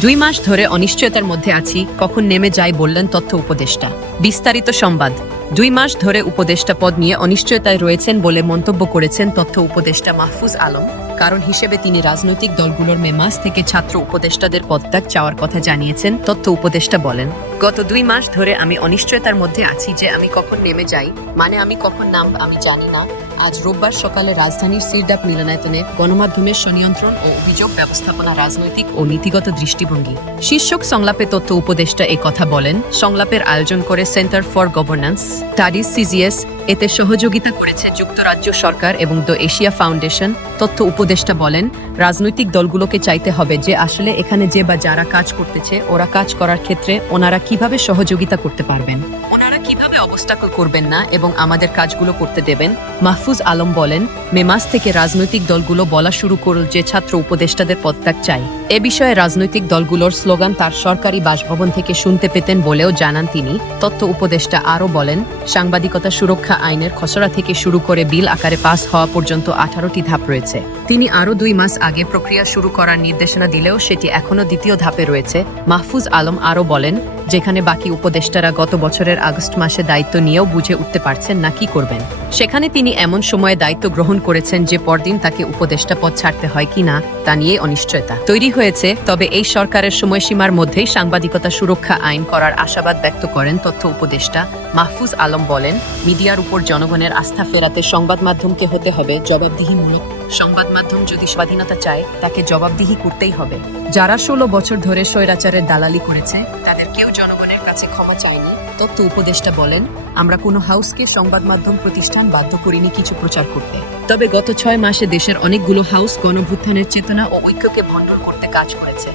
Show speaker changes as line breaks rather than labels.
দুই মাস ধরে অনিশ্চয়তার মধ্যে আছি কখন নেমে যাই বললেন তথ্য উপদেষ্টা। বিস্তারিত সংবাদ। দুই মাস ধরে উপদেষ্টা পদ নিয়ে অনিশ্চয়তায় রয়েছেন বলে মন্তব্য করেছেন তথ্য উপদেষ্টা মাহফুজ আলম। কারণ হিসেবে তিনি রাজনৈতিক দলগুলোর মে মাস থেকে ছাত্র উপদেষ্টাদের পদত্যাগ চাওয়ার কথা জানিয়েছেন, তথ্য উপদেষ্টা বলেন। গত দুই মাস ধরে আমি অনিশ্চয়তার মধ্যে আছি যে আমি কখন নেমে যাই মানে আমি কখন নাম আমি জানি না। আজ রোববার সকালে রাজধানীর সিরডাপ মিলনায়তনে গণমাধ্যমের স্বনিয়ন্ত্রণ ও অভিযোগ ব্যবস্থাপনা রাজনৈতিক ও নীতিগত দৃষ্টিভঙ্গি। শীর্ষক সংলাপে তথ্য উপদেষ্টা এ কথা বলেন, সংলাপের আয়োজন করে Centre for Governance Studies CGS এতে সহযোগিতা করেছে যুক্তরাজ্য সরকার এবং দ্য এশিয়া ফাউন্ডেশন। তথ্য উপদেষ্টা বলেন, রাজনৈতিক দলগুলোকে চাইতে হবে যে আসলে এখানে যে বা যারা কাজ করতেছে, ওরা কাজ করার ক্ষেত্রে ওনারা কীভাবে সহযোগিতা করতে পারবেন। কীভাবে অবস্টাকল করবেন না এবং আমাদের কাজগুলো করতে দেবেন? মাহফুজ আলম বলেন, মে মাস থেকে রাজনৈতিক দলগুলো বলা শুরু করল যে ছাত্র উপদেষ্টাদের পদত্যাগ চাই। এ বিষয়ে রাজনৈতিক দলগুলোর স্লোগান তার সরকারি বাসভবন থেকে শুনতে পেতেন বলেও জানান তিনি। তথ্য উপদেষ্টা আরও বলেন, সাংবাদিকতা সুরক্ষা আইনের খসড়া থেকে শুরু করে বিল আকারে পাস হওয়া পর্যন্ত আঠারোটি ধাপ রয়েছে। তিনি আরও দুই মাস আগে প্রক্রিয়া শুরু করার নির্দেশনা দিলেও সেটি এখনও দ্বিতীয় ধাপে রয়েছে। মাহফুজ আলম আরও বলেন যেখানে বাকি উপদেষ্টারা গত বছরের আগস্ট মাসে দায়িত্ব নিয়েও বুঝে উঠতে পারছেন না কি করবেন। সেখানে তিনি এমন সময়ে দায়িত্ব গ্রহণ করেছেন যে পরদিন তাকে উপদেষ্টা পদ ছাড়তে হয় কিনা তা নিয়ে অনিশ্চয়তা। তৈরি হয়েছে, তবে এই সরকারের সময়সীমার মধ্যেই সাংবাদিকতা সুরক্ষা আইন করার আশাবাদ ব্যক্ত করেন তথ্য উপদেষ্টা মাহফুজ আলম বলেন, মিডিয়ার উপর জনগণের আস্থা ফেরাতে সংবাদ মাধ্যমকে হতে হবে জবাবদিহিমূলক। সংবাদ মাধ্যম যদি স্বাধীনতা চায়, তাকে জবাবদিহি করতেই হবে। যারা ষোলো বছর ধরে স্বৈরাচারের দালালি করেছে, তাদের কেউ জনগণের কাছে ক্ষমা চায়নি। তথ্য উপদেষ্টা বলেন, আমরা কোনো হাউসকে সংবাদ মাধ্যম প্রতিষ্ঠান বাধ্য করিনি কিছু প্রচার করতে। তবে গত ছয় মাসে দেশের অনেকগুলো হাউস গণভুত্থানের চেতনা ও ঐক্যকে ভণ্ডন করতে কাজ করেছে।